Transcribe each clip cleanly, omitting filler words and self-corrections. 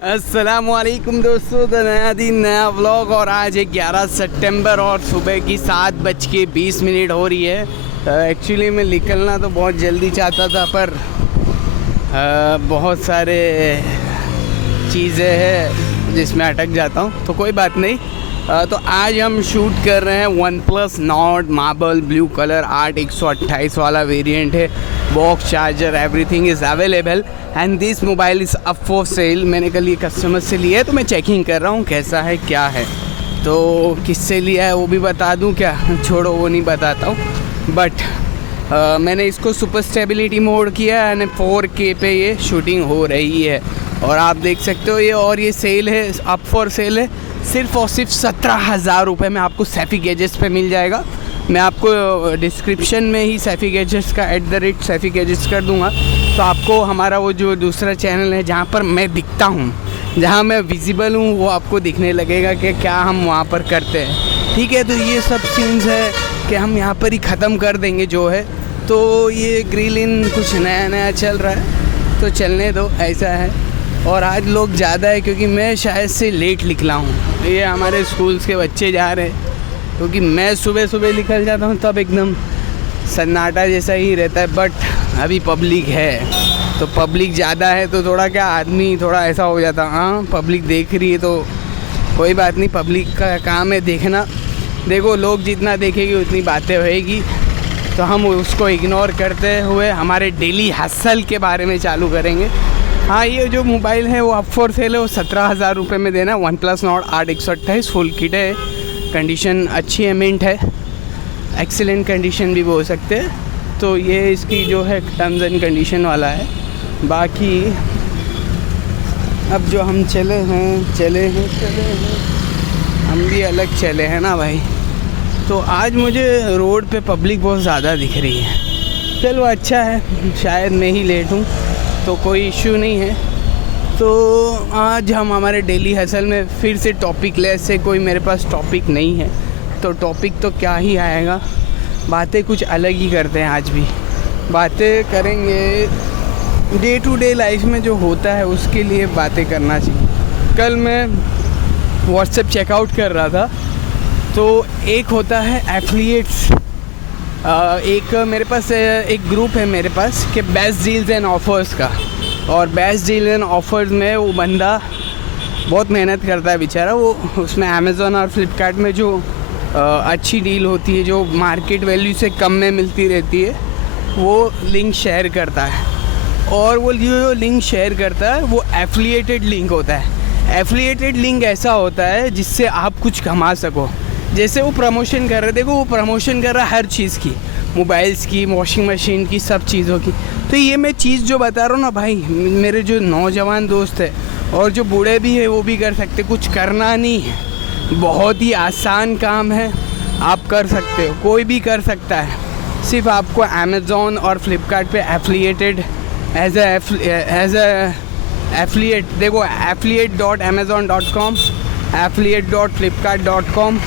अस्सलामुअलैकुम दोस्तों, तो नया दिन नया व्लॉग। और आज है 11 सितंबर और सुबह की 7:20 हो रही है। एक्चुअली मैं निकलना तो बहुत जल्दी चाहता था, पर बहुत सारे चीज़ें हैं जिसमें अटक जाता हूँ, तो कोई बात नहीं। तो आज हम शूट कर रहे हैं OnePlus Nord marble blue colour 8/128 वाला वेरिएंट है। Box charger everything is available and this mobile is up for sale. मैंने कल ये कस्टमर से लिया है, तो मैं चेकिंग कर रहा हूँ कैसा है क्या है। तो किससे लिया है वो भी बता दूँ क्या? छोड़ो, वो नहीं बताता हूँ। बट मैंने इसको सुपर स्टेबिलिटी मोड किया है, 4K पे ये शूटिंग हो रही है और आप देख सकते हो ये। और ये सेल है, अप फॉर सेल है। सिर्फ़ और सिर्फ 17,000 रुपये में आपको सैफ़ी गैजेट्स पे मिल जाएगा। मैं आपको डिस्क्रिप्शन में ही सैफ़ी गैजेट्स का @सैफ़ी गैजेट्स कर दूंगा, तो आपको हमारा वो जो दूसरा चैनल है जहाँ पर मैं दिखता हूँ, जहाँ मैं विजिबल हूँ, वो आपको दिखने लगेगा कि क्या हम वहाँ पर करते हैं। ठीक है, तो ये सब सीन्स है कि हम यहाँ पर ही ख़त्म कर देंगे जो है। तो ये ग्रिल इन कुछ नया नया चल रहा है, तो चलने दो, ऐसा है। और आज लोग ज़्यादा है क्योंकि मैं शायद से लेट निकला हूँ। ये हमारे स्कूल्स के बच्चे जा रहे हैं, क्योंकि मैं सुबह सुबह निकल जाता हूँ तब एकदम सन्नाटा जैसा ही रहता है। बट अभी पब्लिक है, तो पब्लिक ज़्यादा है तो थोड़ा क्या आदमी थोड़ा ऐसा हो जाता है। हाँ, पब्लिक देख रही है तो कोई बात नहीं, पब्लिक का काम है देखना। देखो, लोग जितना देखेंगे उतनी बातें होएगी, तो हम उसको इग्नोर करते हुए हमारे डेली हसल के बारे में चालू करेंगे। हाँ, ये जो मोबाइल है वो अप फॉर सेल है, वो 17,000 रुपये में देना। OnePlus Nord 8/128 फुल किट है, कंडीशन अच्छी है, मिंट है, एक्सीलेंट कंडीशन भी बोल सकते हैं। तो ये इसकी जो है टर्म्स एंड कंडीशन वाला है। बाकी अब जो हम चले हैं हम भी अलग चले हैं ना भाई। तो आज मुझे रोड पे पब्लिक बहुत ज़्यादा दिख रही है। चलो अच्छा है, शायद मैं ही लेट हूँ तो कोई इशू नहीं है। तो आज हम हमारे डेली हसल में फिर से टॉपिक लेस से, कोई मेरे पास टॉपिक नहीं है, तो टॉपिक तो क्या ही आएगा। बातें कुछ अलग ही करते हैं, आज भी बातें करेंगे। डे टू डे लाइफ में जो होता है उसके लिए बातें करना चाहिए। कल मैं व्हाट्सएप चेकआउट कर रहा था, तो एक होता है एफिलिएट्स। एक मेरे पास एक ग्रुप है मेरे पास कि बेस्ट डील्स एंड ऑफ़र्स का। और बेस्ट डील एंड ऑफ़र्स में वो बंदा बहुत मेहनत करता है बेचारा। वो उसमें अमेज़ॉन और फ्लिपकार्ट में जो अच्छी डील होती है, जो मार्केट वैल्यू से कम में मिलती रहती है, वो लिंक शेयर करता है। और वो जो लिंक शेयर करता है वो एफिलिएटेड लिंक होता है। एफिलिएटेड लिंक ऐसा होता है जिससे आप कुछ कमा सको। जैसे वो प्रमोशन कर रहे, देखो वो प्रमोशन कर रहा है हर चीज़ की, मोबाइल्स की, वॉशिंग मशीन की, सब चीज़ों की। तो ये मैं चीज़ जो बता रहा हूँ ना भाई, मेरे जो नौजवान दोस्त है और जो बूढ़े भी है वो भी कर सकते। कुछ करना नहीं है, बहुत ही आसान काम है, आप कर सकते हो, कोई भी कर सकता है। सिर्फ आपको अमेज़ॉन और फ्लिपकार्ट पे एफिलिएटेड एज अ एफिलिएट, देखो affiliate.amazon.com, affiliate.flipkart.com,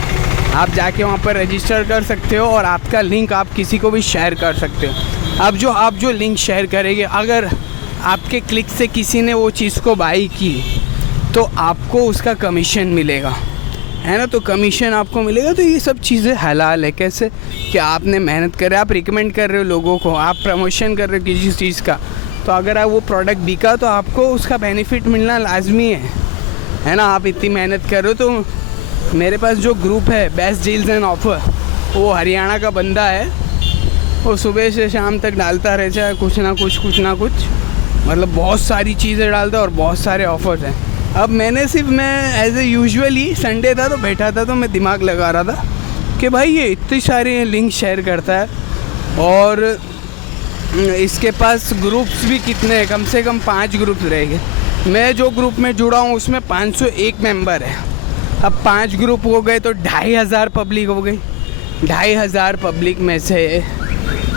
आप जाके वहाँ पर रजिस्टर कर सकते हो और आपका लिंक आप किसी को भी शेयर कर सकते हो। अब आप जो लिंक शेयर करेंगे, अगर आपके क्लिक से किसी ने वो चीज़ को बाई की तो आपको उसका कमीशन मिलेगा, है ना। तो कमीशन आपको मिलेगा। तो ये सब चीज़ें हलाल है। कैसे कि आपने मेहनत कर रहे, आप रिकमेंड कर रहे हो लोगों को, आप प्रमोशन कर रहे हो किसी चीज़ का, तो अगर आप वो प्रोडक्ट बिका तो आपको उसका बेनिफिट मिलना लाजमी है ना। आप इतनी मेहनत कर रहे हो। तो मेरे पास जो ग्रुप है बेस्ट डील्स एंड ऑफ़र, वो हरियाणा का बंदा है। वो सुबह से शाम तक डालता रहता है कुछ ना कुछ, मतलब बहुत सारी चीज़ें डालता है और बहुत सारे ऑफ़र्स हैं। अब मैं एज ए यूजुअली संडे था तो बैठा था, तो मैं दिमाग लगा रहा था कि भाई ये इतनी सारी लिंक शेयर करता है और इसके पास ग्रुप्स भी कितने हैं, कम से कम 5 ग्रुप्स रहेंगे। मैं जो ग्रुप में जुड़ा हूँ उसमें 501 मेंबर है। अब 5 ग्रुप हो गए तो 2,500 पब्लिक हो गई। 2,500 पब्लिक में से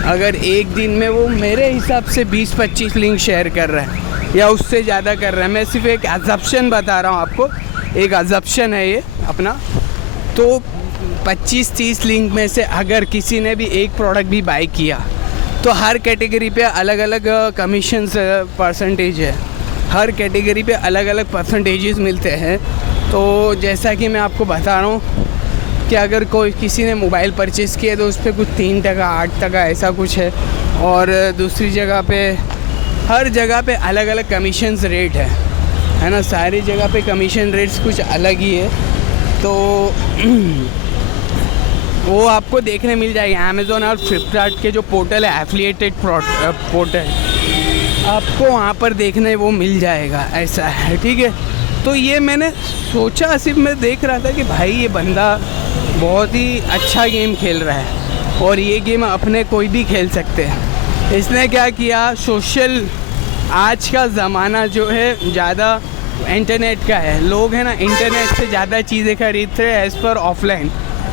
अगर एक दिन में वो मेरे हिसाब से 20-25 लिंक शेयर कर रहा है या उससे ज़्यादा कर रहा है, मैं सिर्फ एक अजम्पशन बता रहा हूँ आपको, एक अजम्पशन है ये अपना। तो 25-30 लिंक में से अगर किसी ने भी एक प्रोडक्ट भी बाई किया तो हर कैटेगरी पे अलग अलग कमीशन परसेंटेज है। हर कैटेगरी पे अलग अलग परसेंटेजेस मिलते हैं। तो जैसा कि मैं आपको बता रहा हूँ कि अगर कोई किसी ने मोबाइल परचेज़ किया तो उस पर कुछ 3%, 8% ऐसा कुछ है। और दूसरी जगह पे हर जगह पे अलग अलग कमीशंस रेट है ना। सारी जगह पे कमीशन रेट्स कुछ अलग ही है। तो वो आपको देखने मिल जाएगा। अमेज़ॉन और फ्लिपकार्ट के जो पोर्टल है, एफिलिएटेड पोर्टल, आपको वहाँ पर देखने वो मिल जाएगा, ऐसा है, ठीक है। तो ये मैंने सोचा, सिर्फ मैं देख रहा था कि भाई ये बंदा बहुत ही अच्छा गेम खेल रहा है और ये गेम अपने कोई भी खेल सकते हैं। इसने क्या किया, सोशल, आज का ज़माना जो है ज़्यादा इंटरनेट का है। लोग है ना इंटरनेट से ज़्यादा चीज़ें खरीदते हैं एज़ पर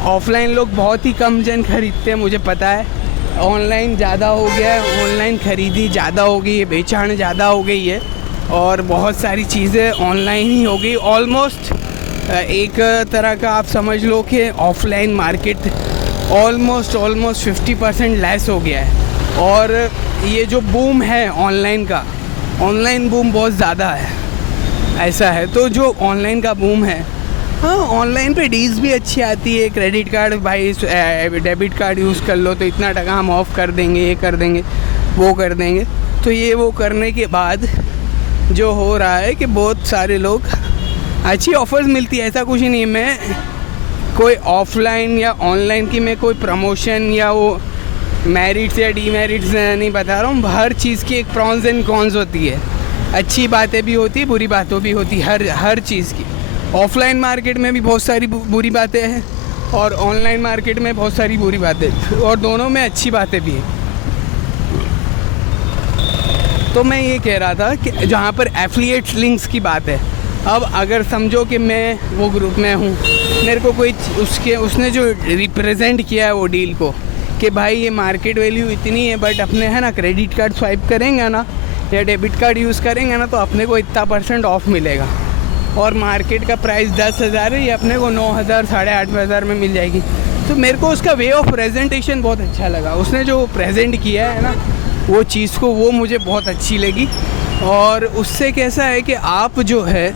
ऑफलाइन लोग बहुत ही कम जन खरीदते हैं, मुझे पता है। ऑनलाइन ज़्यादा हो गया है, ऑनलाइन खरीदी ज़्यादा हो गई है, बेचान ज़्यादा हो गई है और बहुत सारी चीज़ें ऑनलाइन ही हो गई। ऑलमोस्ट एक तरह का आप समझ लो कि ऑफलाइन मार्केट ऑलमोस्ट 50% लेस हो गया है। और ये जो बूम है ऑनलाइन का, ऑनलाइन बूम बहुत ज़्यादा है, ऐसा है। तो जो ऑनलाइन का बूम है, हाँ, ऑनलाइन पे डील्स भी अच्छी आती है। क्रेडिट कार्ड भाई, डेबिट कार्ड यूज़ कर लो तो इतना टका हम ऑफ़ कर देंगे, ये कर देंगे, वो कर देंगे। तो ये वो करने के बाद जो हो रहा है कि बहुत सारे लोग, अच्छी ऑफ़र्स मिलती है, ऐसा कुछ नहीं है। मैं कोई ऑफलाइन या ऑनलाइन की मैं कोई प्रमोशन या वो मेरिट्स या डीमेरिट्स नहीं बता रहा हूँ। हर चीज़ की एक प्रॉन्स एंड कॉन्स होती है, अच्छी बातें भी होती है, बुरी बातें भी होती है, हर चीज़ की। ऑफलाइन मार्केट में भी बहुत सारी बुरी बातें हैं और ऑनलाइन मार्केट में बहुत सारी बुरी बातें, और दोनों में अच्छी बातें भी हैं। तो मैं ये कह रहा था कि जहाँ पर एफिलिएट लिंक्स की बात है, अब अगर समझो कि मैं वो ग्रुप में हूँ, मेरे को कोई उसने जो रिप्रेजेंट किया है वो डील को कि भाई ये मार्केट वैल्यू इतनी है, बट अपने है ना क्रेडिट कार्ड स्वाइप करेंगे ना या डेबिट कार्ड यूज़ करेंगे ना तो अपने को इतना % ऑफ मिलेगा, और मार्केट का प्राइस 10,000 है, ये अपने को 9,000, 8,500 में मिल जाएगी। तो मेरे को उसका वे ऑफ प्रेजेंटेशन बहुत अच्छा लगा। उसने जो प्रेजेंट किया है ना वो चीज़ को, वो मुझे बहुत अच्छी लगी। और उससे कैसा है कि आप जो है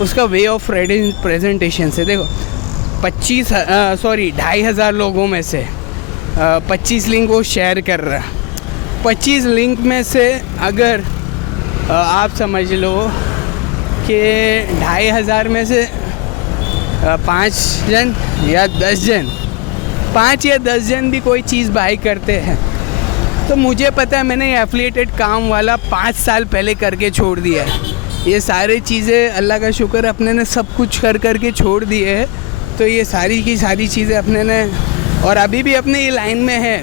उसका वे ऑफ प्रेजेंटेशन से देखो, 2,500 लोगों में से 25 लिंक वो शेयर कर रहा है। 25 लिंक में से अगर आप समझ लो कि 2,500 में से 5 जन या 10 जन, 5 या 10 जन भी कोई चीज़ बाई करते हैं, तो मुझे पता है मैंने एफिलिएटेड काम वाला 5 साल पहले करके छोड़ दिया है। ये सारी चीज़ें अल्लाह का शुक्र, अपने ने सब कुछ कर के छोड़ दिए है। तो ये सारी की सारी चीज़ें अपने ने, और अभी भी अपने ये लाइन में है,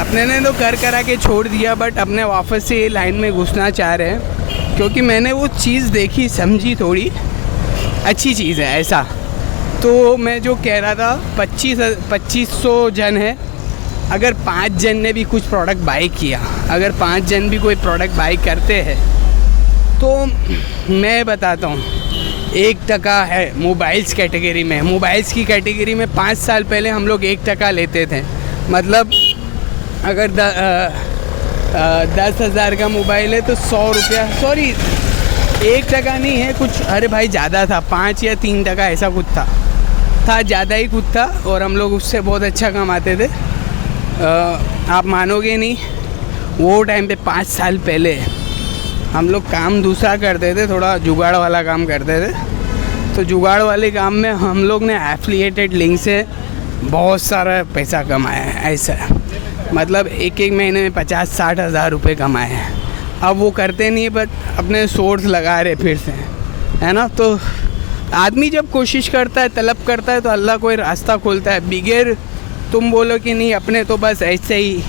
अपने ने तो करा के छोड़ दिया, बट अपने वापस से ये लाइन में घुसना चाह रहे हैं, क्योंकि मैंने वो चीज़ देखी, समझी, थोड़ी अच्छी चीज़ है, ऐसा। तो मैं जो कह रहा था, 2500 जन है, अगर 5 जन ने भी कुछ प्रोडक्ट बाई किया, अगर 5 जन भी कोई प्रोडक्ट बाई करते हैं, तो मैं बताता हूँ 1% है मोबाइल्स कैटेगरी में। मोबाइल्स की कैटेगरी में 5 साल पहले हम लोग 1% लेते थे। मतलब अगर 10,000 का मोबाइल है तो 100 रुपया, सॉरी 1% नहीं है कुछ, अरे भाई ज़्यादा था, 5 या 3% ऐसा कुछ था, ज़्यादा ही कुछ था, और हम लोग उससे बहुत अच्छा कमाते थे। आप मानोगे नहीं, वो टाइम पे 5 साल पहले हम लोग काम दूसरा करते थे, थोड़ा जुगाड़ वाला काम करते थे। तो जुगाड़ वाले काम में हम लोग ने एफिलिएटेड लिंक से बहुत सारा पैसा कमाया है, ऐसा। मतलब एक महीने में 50-60 हज़ार रुपये कमाए हैं। अब वो करते नहीं, बट अपने सोर्स लगा रहे फिर से, है ना। तो आदमी जब कोशिश करता है, तलब करता है, तो अल्लाह कोई रास्ता खोलता है। बिगैर तुम बोलो कि नहीं अपने तो बस ऐसे ही,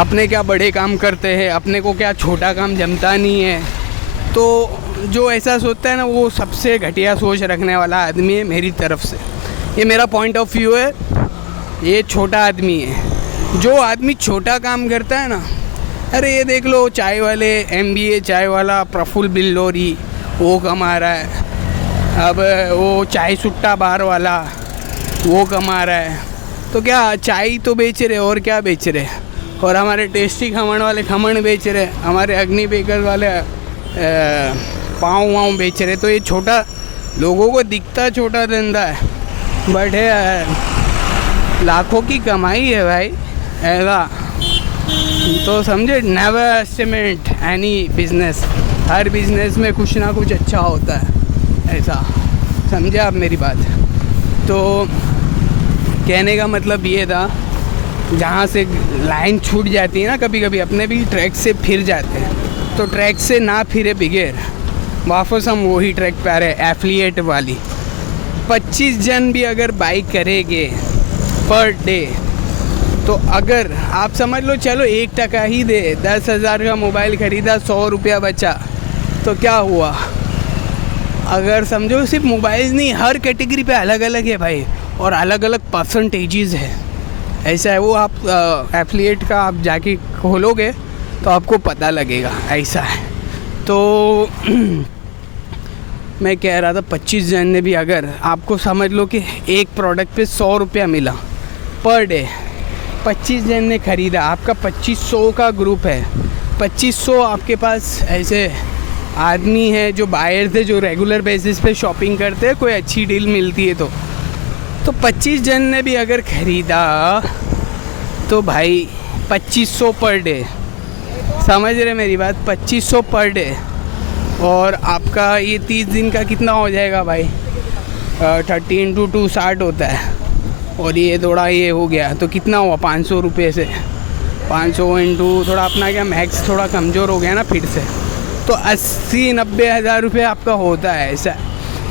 अपने क्या बड़े काम करते हैं, अपने को क्या छोटा काम जमता नहीं है, तो जो ऐसा सोचता है ना, वो सबसे घटिया सोच रखने वाला आदमी है मेरी तरफ से। ये मेरा पॉइंट ऑफ व्यू है, ये छोटा आदमी है। जो आदमी छोटा काम करता है ना, अरे ये देख लो चाय वाले, MBA चाय वाला प्रफुल्ल बिल्लोरी, वो कमा रहा है। अब वो चाय सुट्टा बार वाला, वो कमा रहा है। तो क्या चाय तो बेच रहे, और क्या बेच रहे। और हमारे टेस्टी खमण वाले खमण बेच रहे, हमारे अग्नि बेकर वाले पाँव वाँव बेच रहे। तो ये छोटा लोगों को दिखता छोटा धंधा है, बट है लाखों की कमाई है भाई ऐसा। तो समझे, नेवर एस्टिमेट एनी बिजनेस। हर बिजनेस में कुछ ना कुछ अच्छा होता है ऐसा, समझे आप मेरी बात। तो कहने का मतलब ये था, जहाँ से लाइन छूट जाती है ना कभी कभी, अपने भी ट्रैक से फिर जाते हैं, तो ट्रैक से ना फिरे बगैर वापस हम वही ट्रैक पे आ रहे हैं, एफिलिएट वाली। 25 जन भी अगर बाई करेंगे पर डे, तो अगर आप समझ लो चलो 1% ही दे, 10,000 का मोबाइल ख़रीदा, 100 रुपया बचा, तो क्या हुआ। अगर समझो सिर्फ मोबाइल नहीं, हर कैटेगरी पे अलग अलग है भाई, और अलग अलग परसेंटेजेस है ऐसा है वो। आप एफिलिएट का आप जाके खोलोगे तो आपको पता लगेगा ऐसा है। तो मैं कह रहा था 25 जन ने भी अगर आपको समझ लो कि एक प्रोडक्ट पे 100 रुपया मिला पर डे, 25 जन ने ख़रीदा, आपका 2500 का ग्रुप है। 2500 आपके पास ऐसे आदमी है जो बायर थे, जो रेगुलर बेसिस पे शॉपिंग करते हैं, कोई अच्छी डील मिलती है तो 25 जन ने भी अगर ख़रीदा तो भाई 2500 पर डे, समझ रहे मेरी बात, 2500 पर डे। और आपका ये 30 दिन का कितना हो जाएगा भाई, 30 × 2 60 होता है, और ये थोड़ा ये हो गया तो कितना हुआ 500 रुपये से, 500 इंटू थोड़ा अपना क्या मैक्स थोड़ा कमज़ोर हो गया ना फिर से, तो 80-90 हज़ार रुपये आपका होता है ऐसा।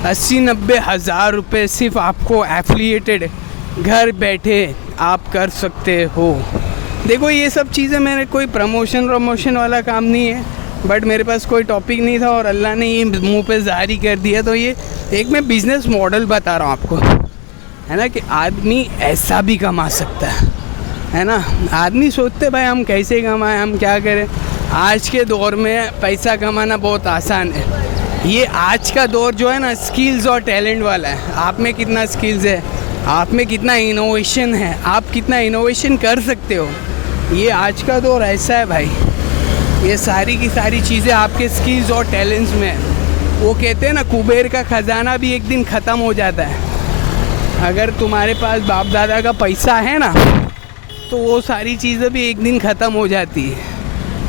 80-90 हज़ार रुपये सिर्फ आपको एफिलिएटेड घर बैठे आप कर सकते हो। देखो ये सब चीज़ें, मेरे कोई प्रमोशन वाला काम नहीं है, बट मेरे पास कोई टॉपिक नहीं था और अल्लाह ने ये मुंह पे जारी कर दिया, तो ये एक मैं बिज़नेस मॉडल बता रहा हूँ आपको, है ना, कि आदमी ऐसा भी कमा सकता है ना। आदमी सोचते भाई हम कैसे कमाएं, हम क्या करें। आज के दौर में पैसा कमाना बहुत आसान है। ये आज का दौर जो है ना, स्किल्स और टैलेंट वाला है। आप में कितना स्किल्स है, आप में कितना इनोवेशन है, आप कितना इनोवेशन कर सकते हो, ये आज का दौर ऐसा है भाई। ये सारी की सारी चीज़ें आपके स्किल्स और टैलेंट्स में है। वो कहते हैं ना, कुबेर का ख़जाना भी एक दिन ख़त्म हो जाता है। अगर तुम्हारे पास बाप दादा का पैसा है ना, तो वो सारी चीज़ें भी एक दिन ख़त्म हो जाती है।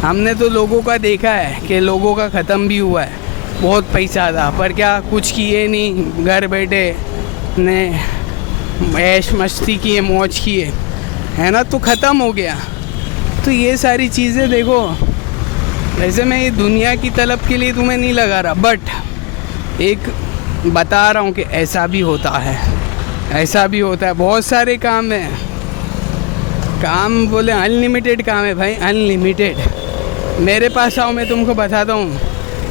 हमने तो लोगों का देखा है कि लोगों का ख़त्म भी हुआ है, बहुत पैसा था पर क्या कुछ किए नहीं, घर बैठे ने ऐश मस्ती किए, मौज किए, है ना, तो ख़त्म हो गया। तो ये सारी चीज़ें देखो, वैसे मैं ये दुनिया की तलब के लिए तुम्हें नहीं लगा रहा, बट एक बता रहा हूँ कि ऐसा भी होता है, ऐसा भी होता है। बहुत सारे काम हैं, काम बोले अनलिमिटेड काम है भाई, अनलिमिटेड। मेरे पास आओ, मैं तुमको बताता हूँ।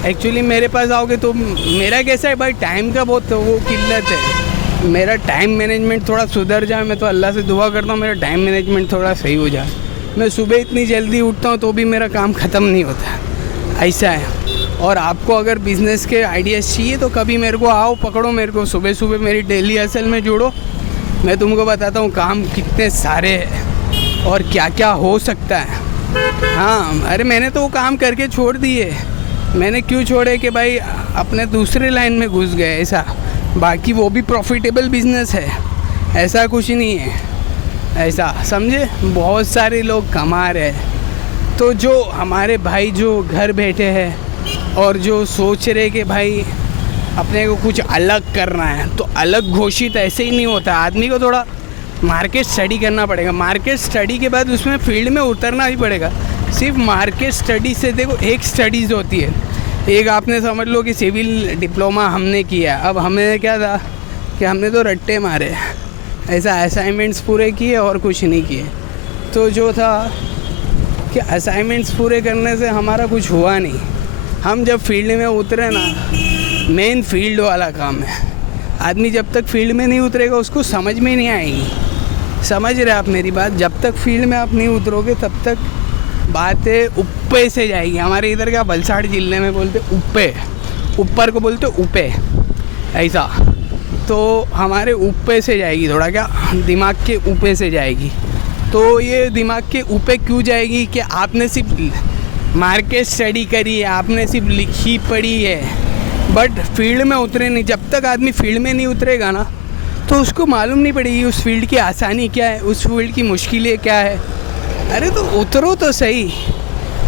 एक्चुअली मेरे पास आओगे तो मेरा कैसा है भाई, टाइम का बहुत वो किल्लत है। मेरा टाइम मैनेजमेंट थोड़ा सुधर जाए, मैं तो अल्लाह से दुआ करता हूँ मेरा टाइम मैनेजमेंट थोड़ा सही हो जाए। मैं सुबह इतनी जल्दी उठता हूँ तो भी मेरा काम ख़त्म नहीं होता, ऐसा है। और आपको अगर बिज़नेस के आइडियाज़ चाहिए तो कभी मेरे को आओ, पकड़ो मेरे को, सुबह सुबह मेरी डेली हसल में जुड़ो। मैं तुमको बताता हूँ काम कितने सारे हैं और क्या क्या हो सकता है। हाँ, अरे मैंने तो वो काम करके छोड़ दिए। मैंने क्यों छोड़े कि भाई अपने दूसरे लाइन में घुस गए ऐसा। बाकी वो भी प्रॉफिटेबल बिज़नेस है, ऐसा कुछ नहीं है ऐसा, समझे। बहुत सारे लोग कमा रहे हैं। तो जो हमारे भाई जो घर बैठे हैं और जो सोच रहे कि भाई अपने को कुछ अलग करना है, तो अलग घोषित ऐसे ही नहीं होता। आदमी को थोड़ा मार्केट स्टडी करना पड़ेगा। मार्केट स्टडी के बाद उसमें फील्ड में उतरना भी पड़ेगा। सिर्फ मार्केट स्टडी से देखो, एक स्टडीज़ होती है, एक आपने समझ लो कि सिविल डिप्लोमा हमने किया। अब हमें क्या था कि हमने तो रट्टे मारे, ऐसा असाइनमेंट्स पूरे किए और कुछ नहीं किए। तो जो था कि असाइनमेंट्स पूरे करने से हमारा कुछ हुआ नहीं। हम जब फील्ड में उतरे ना, मेन फील्ड वाला काम है। आदमी जब तक फील्ड में नहीं उतरेगा उसको समझ में नहीं आएगी। समझ रहे आप मेरी बात। जब तक फील्ड में आप नहीं उतरोगे तब तक बातें ऊपर से जाएगी। हमारे इधर का वलसाड़ जिले में बोलते ऊपर, ऊपर को बोलते ऊपर, ऐसा। तो हमारे ऊपर से जाएगी, थोड़ा क्या दिमाग के ऊपर से जाएगी। तो ये दिमाग के ऊपर क्यों जाएगी कि आपने सिर्फ मार्केट स्टडी करी है, आपने सिर्फ लिखी पढ़ी है, बट फील्ड में उतरे नहीं। जब तक आदमी फील्ड में नहीं उतरेगा ना तो उसको मालूम नहीं पड़ेगी उस फील्ड की आसानी क्या है, उस फील्ड की मुश्किलें क्या है। अरे तो उतरो तो सही,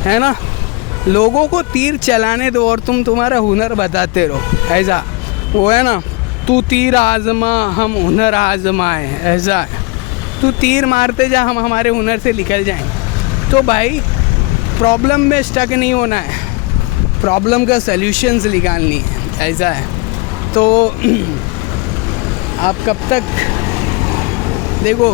है ना। लोगों को तीर चलाने दो और तुम तुम्हारा हुनर बताते रहो, ऐसा वो है ना। तू तीर आजमा हम हुनर आजमाए, ऐसा है। तू तीर मारते जा, हम हमारे हुनर से निकल जाएं। तो भाई प्रॉब्लम में स्टक नहीं होना है, प्रॉब्लम का सल्यूशंस निकालनी है, ऐसा है। तो आप कब तक, देखो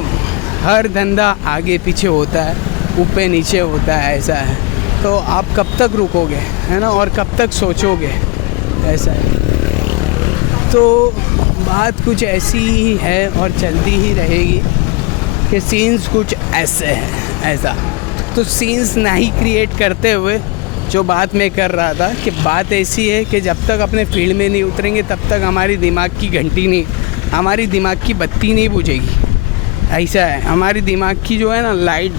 हर धंधा आगे पीछे होता है, ऊपर नीचे होता है, ऐसा है। तो आप कब तक रुकोगे, है ना, और कब तक सोचोगे, ऐसा है। तो बात कुछ ऐसी ही है और चलती ही रहेगी कि सीन्स कुछ ऐसे हैं, ऐसा। तो सीन्स नहीं क्रिएट करते हुए जो बात मैं कर रहा था कि बात ऐसी है कि जब तक अपने फील्ड में नहीं उतरेंगे तब तक हमारी दिमाग की घंटी नहीं, हमारी दिमाग की बत्ती नहीं बुझेगी, ऐसा है। हमारी दिमाग की जो है ना लाइट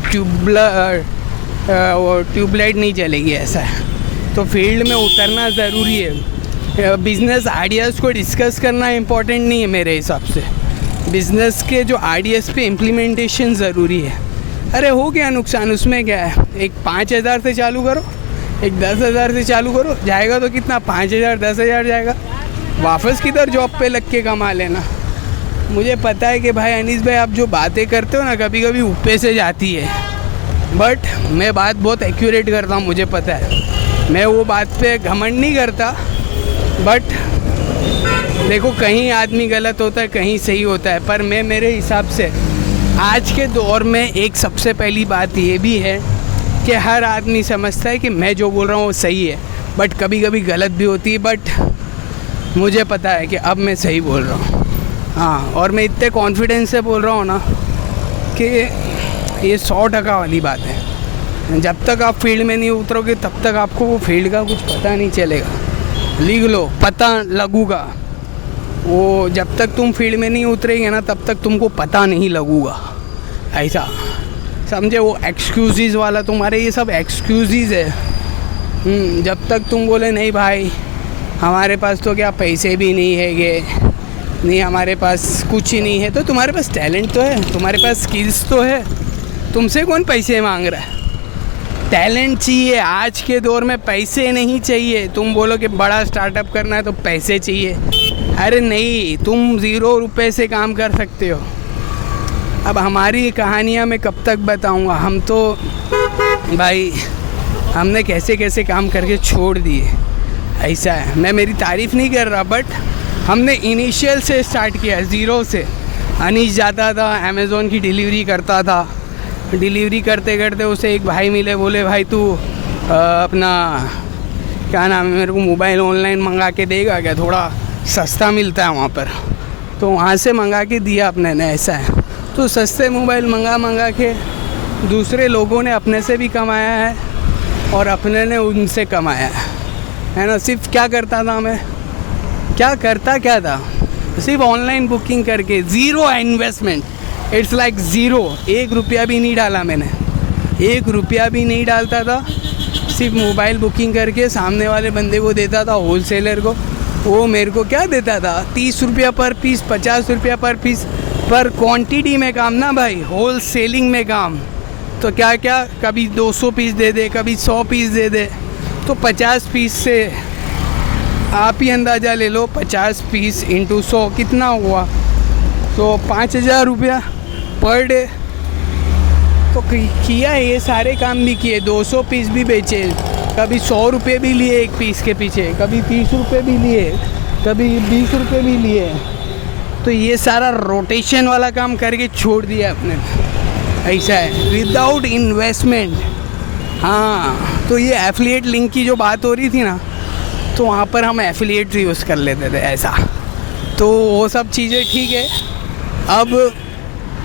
ट्यूबलाइट नहीं चलेगी, ऐसा है। तो फील्ड में उतरना ज़रूरी है। बिज़नेस आइडियाज़ को डिस्कस करना इम्पोर्टेंट नहीं है मेरे हिसाब से। बिज़नेस के जो आइडियाज़ पे इम्प्लीमेंटेशन ज़रूरी है। अरे हो गया नुकसान, उसमें क्या है। एक 5,000 से चालू करो, एक 10,000 से चालू करो, जाएगा तो कितना, 5,000 10,000 जाएगा। वापस किधर जॉब पे लग के कमा लेना। मुझे पता है कि भाई अनीस भाई आप जो बातें करते हो ना कभी कभी ऊपर से जाती है, बट मैं बात बहुत एक्यूरेट करता हूँ, मुझे पता है। मैं वो बात पे घमंड नहीं करता, बट देखो कहीं आदमी गलत होता है, कहीं सही होता है। पर मैं मेरे हिसाब से आज के दौर में एक सबसे पहली बात ये भी है कि हर आदमी समझता है कि मैं जो बोल रहा हूँ वो सही है, बट कभी कभी गलत भी होती है। बट मुझे पता है कि अब मैं सही बोल रहा हूँ, हाँ। और मैं इतने कॉन्फिडेंस से बोल रहा हूँ ना कि ये 100% वाली बात है। जब तक आप फील्ड में नहीं उतरोगे तब तक आपको वो फील्ड का कुछ पता नहीं चलेगा। लिख लो, पता लगूगा। वो जब तक तुम फील्ड में नहीं उतरेंगे ना तब तक तुमको पता नहीं लगूगा, ऐसा समझे। वो एक्सक्यूज़ वाला, तुम्हारे ये सब एक्सक्यूज़ है। जब तक तुम बोले नहीं भाई हमारे पास तो क्या पैसे भी नहीं है, नहीं हमारे पास कुछ ही नहीं है, तो तुम्हारे पास टैलेंट तो है, तुम्हारे पास स्किल्स तो है। तुमसे कौन पैसे मांग रहा है। टैलेंट चाहिए आज के दौर में, पैसे नहीं चाहिए। तुम बोलो कि बड़ा स्टार्टअप करना है तो पैसे चाहिए, अरे नहीं, तुम 0 रुपये से काम कर सकते हो। अब हमारी कहानियाँ मैं कब तक बताऊँगा। हम तो भाई हमने कैसे कैसे काम करके छोड़ दिए, ऐसा है। मैं मेरी तारीफ़ नहीं कर रहा, बट हमने इनिशियल से स्टार्ट किया, 0 से। अनीश जाता था अमेज़ोन की डिलीवरी करता था, डिलीवरी करते करते उसे एक भाई मिले, बोले भाई तू अपना क्या नाम है, मेरे को मोबाइल ऑनलाइन मंगा के देगा क्या, थोड़ा सस्ता मिलता है वहाँ पर। तो वहाँ से मंगा के दिया अपने ने, ऐसा है। तो सस्ते मोबाइल मंगा के दूसरे लोगों ने अपने से भी कमाया है और अपने ने उनसे कमाया है ना। सिर्फ क्या करता था मैं, क्या था, सिर्फ ऑनलाइन बुकिंग करके, 0 इन्वेस्टमेंट, इट्स लाइक 0। 1 रुपया भी नहीं डाला मैंने, 1 रुपया भी नहीं डालता था। सिर्फ मोबाइल बुकिंग करके सामने वाले बंदे को देता था, होलसेलर को। वो मेरे को क्या देता था, 30 रुपया पर पीस, 50 रुपया पर पीस, पर क्वांटिटी में काम ना भाई, होल सेलिंग में काम। तो क्या क्या, कभी 200 पीस दे दे, कभी 100 पीस दे दे। तो 50 पीस से आप ही अंदाज़ा ले लो, 50 पीस इंटू 100 कितना हुआ, तो 5,000 रुपया पर डे। तो किया ये सारे काम भी किए, 200 पीस भी बेचे, कभी 100 रुपये भी लिए एक पीस के पीछे, कभी 30 रुपये भी लिए, कभी 20 रुपये भी लिए। तो ये सारा रोटेशन वाला काम करके छोड़ दिया अपने, ऐसा है, विदाउट इन्वेस्टमेंट। हाँ, तो ये एफिलिएट लिंक की जो बात हो रही थी ना, तो वहाँ पर हम एफिलिएट यूज़ कर लेते थे, ऐसा। तो वो सब चीज़ें ठीक है। अब